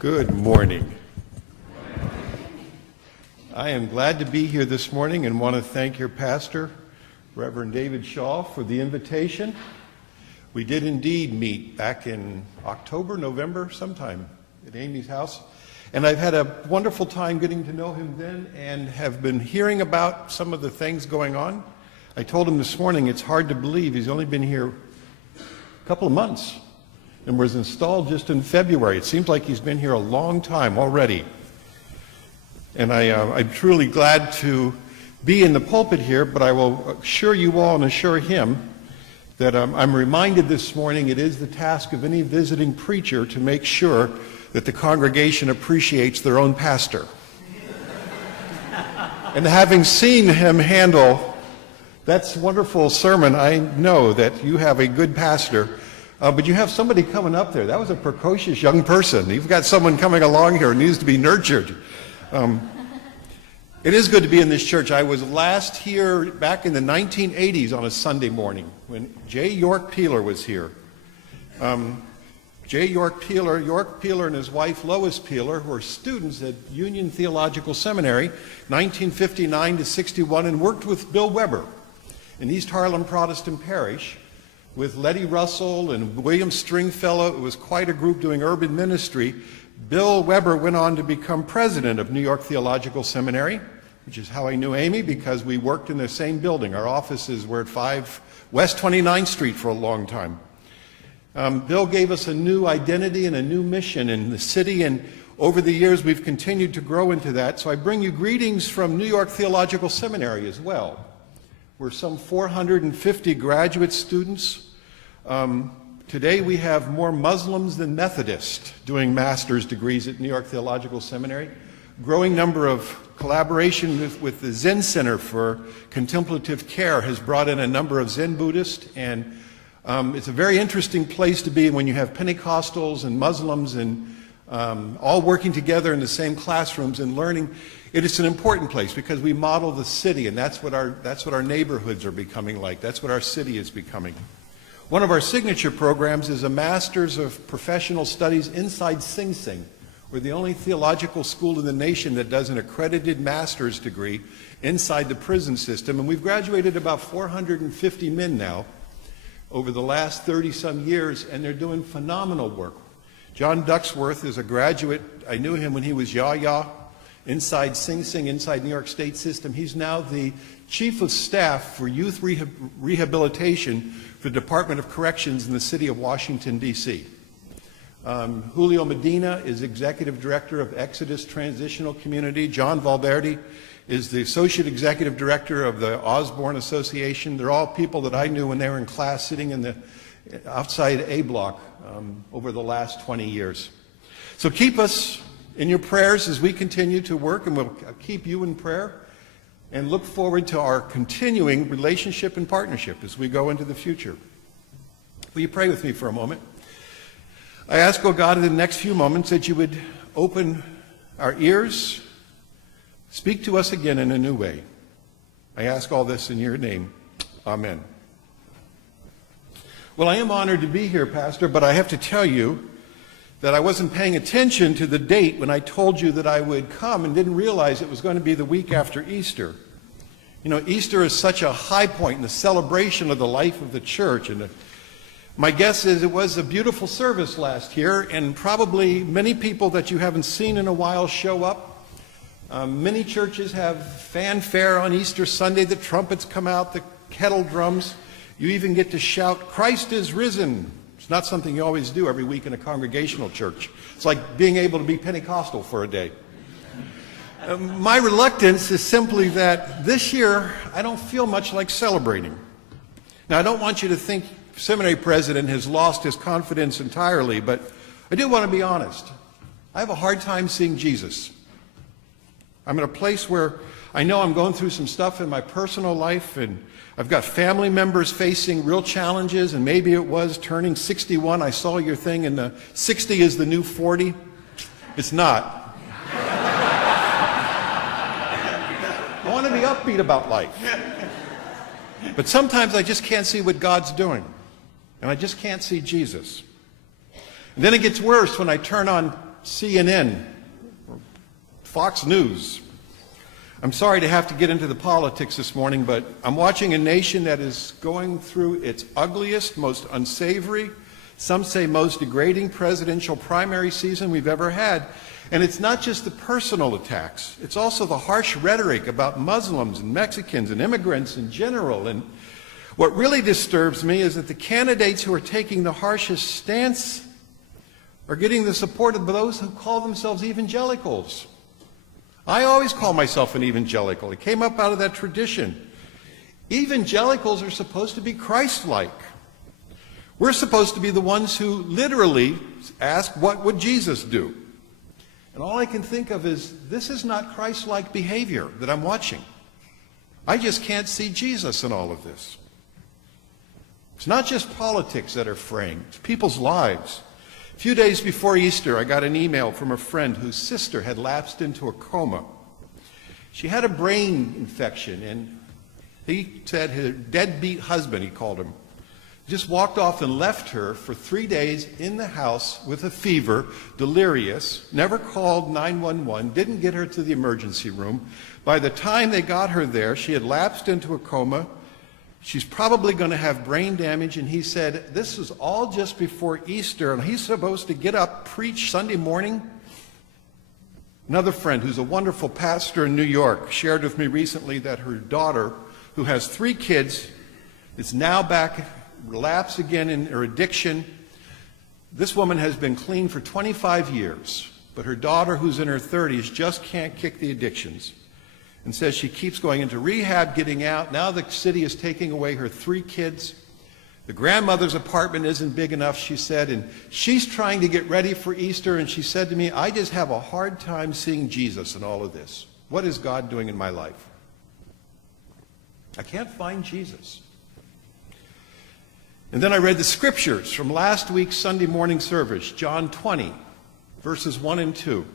Good morning. I am glad to be here this morning and want to thank your pastor, Reverend David Shaw, for the invitation. We did indeed meet back in October, November, sometime at Amy's house. And I've had a wonderful time getting to know him then and have been hearing about some of the things going on. I told him this morning it's hard to believe he's only been here a couple of months and was installed just in February. It seems like he's been here a long time already. And I'm truly glad to be in the pulpit here, but I will assure you all and assure him that I'm reminded this morning it is the task of any visiting preacher to make sure that the congregation appreciates their own pastor. And having seen him handle that wonderful sermon, I know that you have a good pastor. But you have somebody coming up there. That was a precocious young person. You've got someone coming along here who needs to be nurtured. It is good to be in this church. I was last here back in the 1980s on a Sunday morning when J. York Peeler was here. York Peeler and his wife Lois Peeler were students at Union Theological Seminary, 1959 to 61, and worked with Bill Weber in East Harlem Protestant Parish. With Letty Russell and William Stringfellow. It was quite a group doing urban ministry. Bill Weber went on to become president of New York Theological Seminary, which is how I knew Amy, because we worked in the same building. Our offices were at 5 West 29th Street for a long time. Bill gave us a new identity and a new mission in the city, and over the years we've continued to grow into that. So I bring you greetings from New York Theological Seminary as well. We're some 450 graduate students. Today we have more Muslims than Methodists doing master's degrees at New York Theological Seminary. Growing number of collaboration with the Zen Center for Contemplative Care has brought in a number of Zen Buddhists, and it's a very interesting place to be when you have Pentecostals and Muslims and all working together in the same classrooms and learning. It is an important place because we model the city, and that's what our neighborhoods are becoming like. That's what our city is becoming. One of our signature programs is a Master's of Professional Studies inside Sing Sing. We're the only theological school in the nation that does an accredited master's degree inside the prison system, and we've graduated about 450 men now over the last 30-some years, and they're doing phenomenal work. John Ducksworth is a graduate. I knew him when he was Yah inside Sing Sing, inside New York State system. He's now the Chief of Staff for Youth Rehabilitation for the Department of Corrections in the city of Washington, D.C. Julio Medina is Executive Director of Exodus Transitional Community. John Valverde is the Associate Executive Director of the Osborne Association. They're all people that I knew when they were in class sitting in the outside A block over the last 20 years. So keep us in your prayers as we continue to work, and we'll keep you in prayer and look forward to our continuing relationship and partnership as we go into the future. Will you pray with me for a moment? I ask, oh God, in the next few moments that you would open our ears, speak to us again in a new way. I ask all this in your name. Amen. Well, I am honored to be here, Pastor, but I have to tell you that I wasn't paying attention to the date when I told you that I would come and didn't realize it was going to be the week after Easter. You know, Easter is such a high point in the celebration of the life of the church. And my guess is it was a beautiful service last year, and probably many people that you haven't seen in a while show up. Many churches have fanfare on Easter Sunday. The trumpets come out, the kettle drums. You even get to shout, "Christ is risen." It's not something you always do every week in a congregational church. It's like being able to be Pentecostal for a day. My reluctance is simply that this year I don't feel much like celebrating. Now, I don't want you to think seminary president has lost his confidence entirely, but I do want to be honest. I have a hard time seeing Jesus. I'm in a place where I know I'm going through some stuff in my personal life, and I've got family members facing real challenges, and maybe it was turning 61. I saw your thing, and the 60 is the new 40. It's not. I want to be upbeat about life. But sometimes I just can't see what God's doing, and I just can't see Jesus. And then it gets worse when I turn on CNN or Fox News. I'm sorry to have to get into the politics this morning, but I'm watching a nation that is going through its ugliest, most unsavory, some say most degrading presidential primary season we've ever had. And it's not just the personal attacks. It's also the harsh rhetoric about Muslims and Mexicans and immigrants in general. And what really disturbs me is that the candidates who are taking the harshest stance are getting the support of those who call themselves evangelicals. I always call myself an evangelical. It came up out of that tradition. Evangelicals are supposed to be Christ-like. We're supposed to be the ones who literally ask, what would Jesus do? And all I can think of is, this is not Christ-like behavior that I'm watching. I just can't see Jesus in all of this. It's not just politics that are fraying, it's people's lives. A few days before Easter, I got an email from a friend whose sister had lapsed into a coma. She had a brain infection, and he said her deadbeat husband, he called him, just walked off and left her for 3 days in the house with a fever, delirious, never called 911, didn't get her to the emergency room. By the time they got her there, she had lapsed into a coma. She's probably going to have brain damage, and he said, this was all just before Easter, and he's supposed to get up, preach Sunday morning. Another friend who's a wonderful pastor in New York shared with me recently that her daughter, who has 3 kids, is now back, relapse again in her addiction. This woman has been clean for 25 years, but her daughter, who's in her 30s, just can't kick the addictions. And says she keeps going into rehab, getting out. Now the city is taking away her 3 kids. The grandmother's apartment isn't big enough, she said, and she's trying to get ready for Easter, and she said to me, I just have a hard time seeing Jesus in all of this. What is God doing in my life? I can't find Jesus. And then I read the scriptures from last week's Sunday morning service, John 20, verses 1 and 2.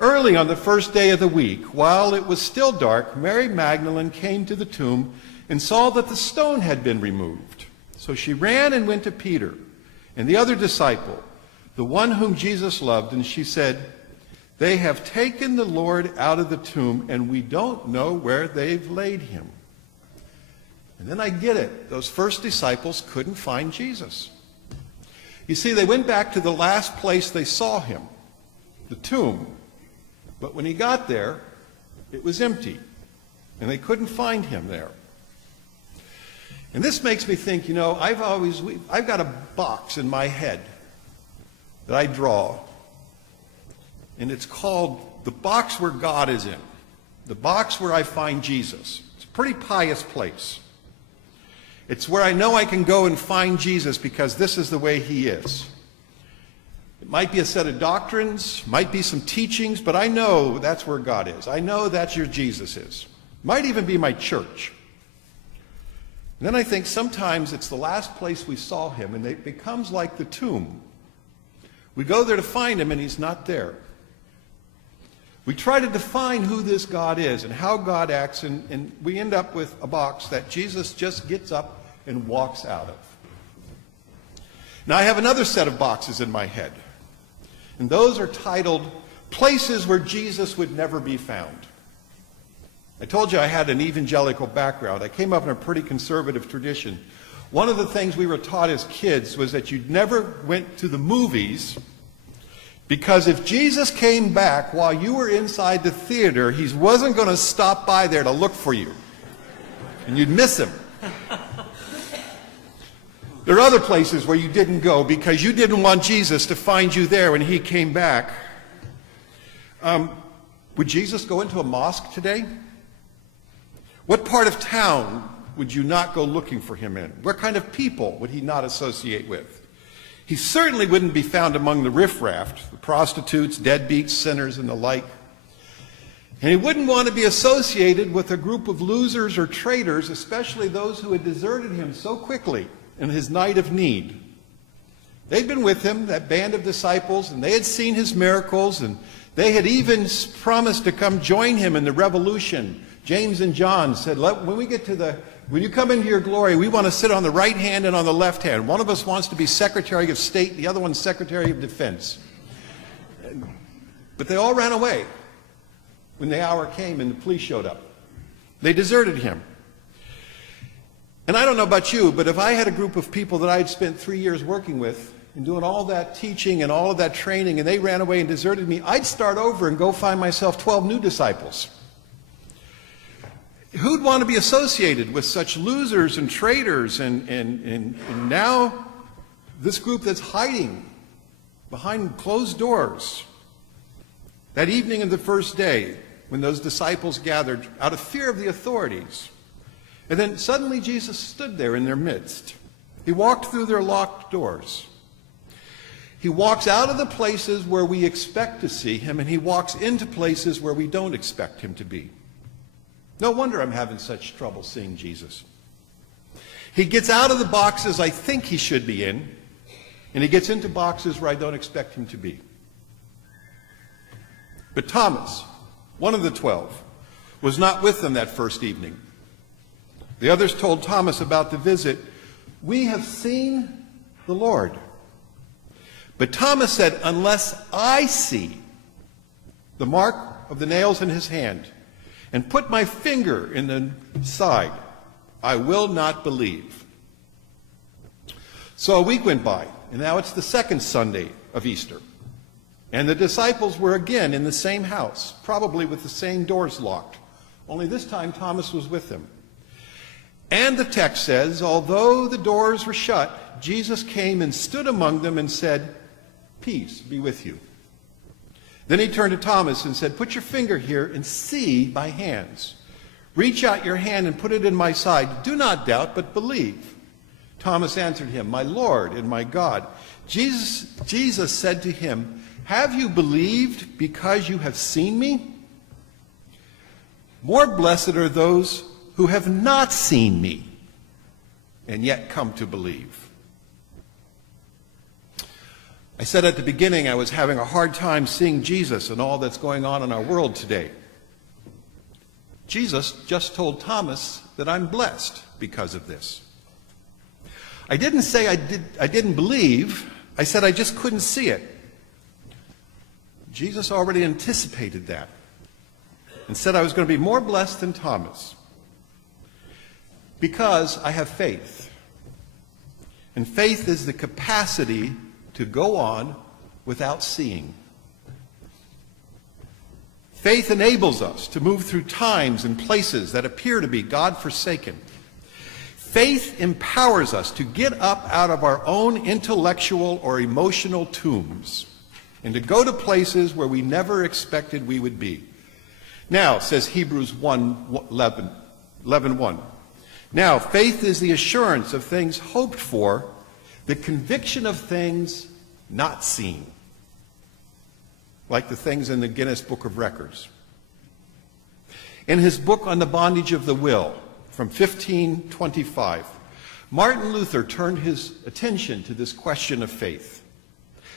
Early on the first day of the week, while it was still dark, Mary Magdalene came to the tomb and saw that the stone had been removed. So she ran and went to Peter and the other disciple, the one whom Jesus loved, and she said, they have taken the Lord out of the tomb, and we don't know where they've laid him. And then I get it. Those first disciples couldn't find Jesus. You see, they went back to the last place they saw him, the tomb. But when he got there, it was empty, and they couldn't find him there. And this makes me think, you know, I've got a box in my head that I draw, and it's called the box where God is in, the box where I find Jesus. It's a pretty pious place. It's where I know I can go and find Jesus because this is the way he is. It might be a set of doctrines, might be some teachings, but I know that's where God is. I know that's where Jesus is. Might even be my church. And then I think sometimes it's the last place we saw him, and it becomes like the tomb. We go there to find him, and he's not there. We try to define who this God is and how God acts, and we end up with a box that Jesus just gets up and walks out of. Now I have another set of boxes in my head. And those are titled Places Where Jesus Would Never Be Found. I told you I had an evangelical background. I came up in a pretty conservative tradition. One of the things we were taught as kids was that you never went to the movies because if Jesus came back while you were inside the theater, he wasn't going to stop by there to look for you. And you'd miss him. There are other places where you didn't go because you didn't want Jesus to find you there when he came back. Would Jesus go into a mosque today? What part of town would you not go looking for him in? What kind of people would he not associate with? He certainly wouldn't be found among the riffraff, the prostitutes, deadbeats, sinners, and the like. And he wouldn't want to be associated with a group of losers or traitors, especially those who had deserted him so quickly in his night of need. They'd been with him, that band of disciples, and they had seen his miracles, and they had even promised to come join him in the revolution. James and John said, when you come into your glory, we want to sit on the right hand and on the left hand. One of us wants to be Secretary of State, the other one's Secretary of Defense. But they all ran away when the hour came and the police showed up. They deserted him. And I don't know about you, but if I had a group of people that I had spent 3 years working with and doing all that teaching and all of that training, and they ran away and deserted me, I'd start over and go find myself 12 new disciples. Who'd want to be associated with such losers and traitors and now this group that's hiding behind closed doors? That evening of the first day, when those disciples gathered out of fear of the authorities, and then suddenly Jesus stood there in their midst. He walked through their locked doors. He walks out of the places where we expect to see him, and he walks into places where we don't expect him to be. No wonder I'm having such trouble seeing Jesus. He gets out of the boxes I think he should be in, and he gets into boxes where I don't expect him to be. But Thomas, one of the 12, was not with them that first evening. The others told Thomas about the visit, "We have seen the Lord." But Thomas said, "Unless I see the mark of the nails in his hand and put my finger in the side, I will not believe." So a week went by, and now it's the second Sunday of Easter. And the disciples were again in the same house, probably with the same doors locked, only this time Thomas was with them. And the text says, although the doors were shut, Jesus came and stood among them and said, "Peace be with you." Then he turned to Thomas and said, "Put your finger here and see my hands. Reach out your hand and put it in my side. Do not doubt, but believe." Thomas answered him, "My Lord and my God." Jesus said to him, "Have you believed because you have seen me? More blessed are those who have not seen me and yet come to believe." I said at the beginning I was having a hard time seeing Jesus and all that's going on in our world today. Jesus just told Thomas that I'm blessed because of this. I didn't say I didn't believe. I said I just couldn't see it. Jesus already anticipated that and said I was going to be more blessed than Thomas because I have faith. And faith is the capacity to go on without seeing. Faith enables us to move through times and places that appear to be God-forsaken. Faith empowers us to get up out of our own intellectual or emotional tombs and to go to places where we never expected we would be. Now, says Hebrews 11:1. Now, faith is the assurance of things hoped for, the conviction of things not seen, like the things in the Guinness Book of Records. In his book on the bondage of the will, from 1525, Martin Luther turned his attention to this question of faith.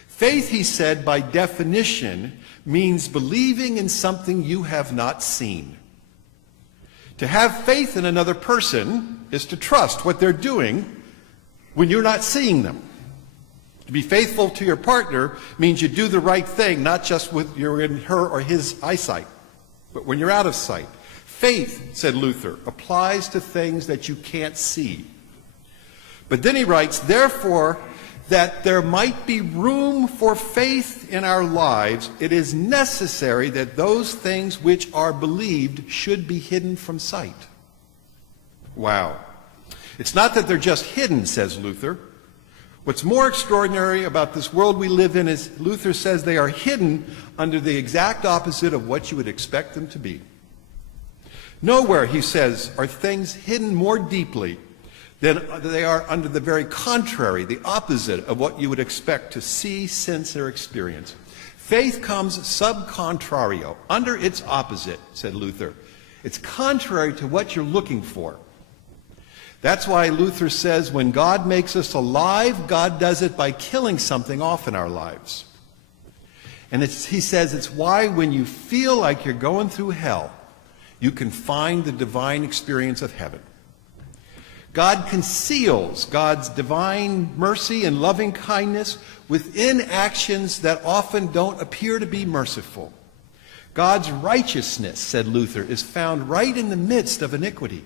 Faith, he said, by definition, means believing in something you have not seen. To have faith in another person is to trust what they're doing when you're not seeing them. To be faithful to your partner means you do the right thing, not just when you're in her or his eyesight, but when you're out of sight. Faith, said Luther, applies to things that you can't see. But then he writes, therefore, that there might be room for faith in our lives, it is necessary that those things which are believed should be hidden from sight. Wow. It's not that they're just hidden, says Luther. What's more extraordinary about this world we live in is Luther says they are hidden under the exact opposite of what you would expect them to be. Nowhere, he says, are things hidden more deeply than they are under the very contrary, the opposite of what you would expect to see, sense, or experience. Faith comes sub contrario, under its opposite, said Luther. It's contrary to what you're looking for. That's why Luther says when God makes us alive, God does it by killing something off in our lives. And he says it's why when you feel like you're going through hell, you can find the divine experience of heaven. God conceals God's divine mercy and loving kindness within actions that often don't appear to be merciful. God's righteousness, said Luther, is found right in the midst of iniquity.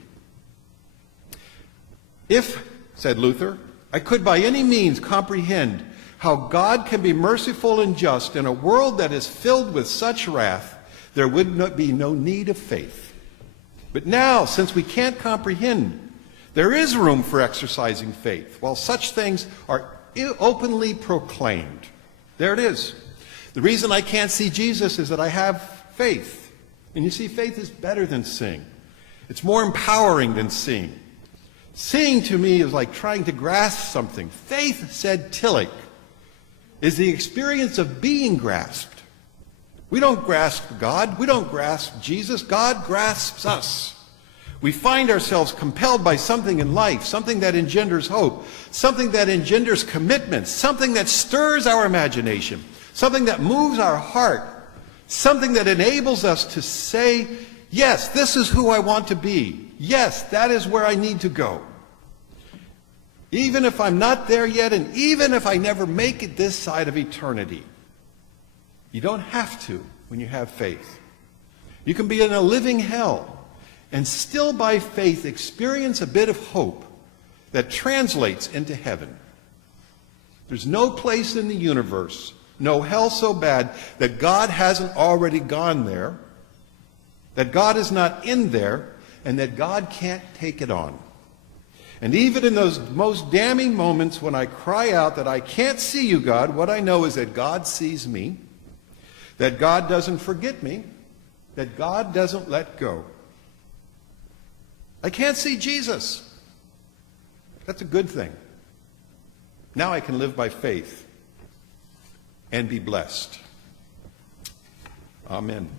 If, said Luther, I could by any means comprehend how God can be merciful and just in a world that is filled with such wrath, there would be no need of faith. But now, since we can't comprehend, there is room for exercising faith, while such things are openly proclaimed. There it is. The reason I can't see Jesus is that I have faith. And you see, faith is better than seeing. It's more empowering than seeing. Seeing to me is like trying to grasp something. Faith, said Tillich, is the experience of being grasped. We don't grasp God. We don't grasp Jesus. God grasps us. We find ourselves compelled by something in life, something that engenders hope, something that engenders commitment, something that stirs our imagination, something that moves our heart, something that enables us to say, yes, this is who I want to be. Yes, that is where I need to go. Even if I'm not there yet, and even if I never make it this side of eternity, you don't have to when you have faith. You can be in a living hell and still by faith experience a bit of hope that translates into heaven. There's no place in the universe, no hell so bad that God hasn't already gone there, that God is not in there, and that God can't take it on. And even in those most damning moments when I cry out that I can't see you, God, what I know is that God sees me, that God doesn't forget me, that God doesn't let go. I can't see Jesus. That's a good thing. Now I can live by faith and be blessed. Amen.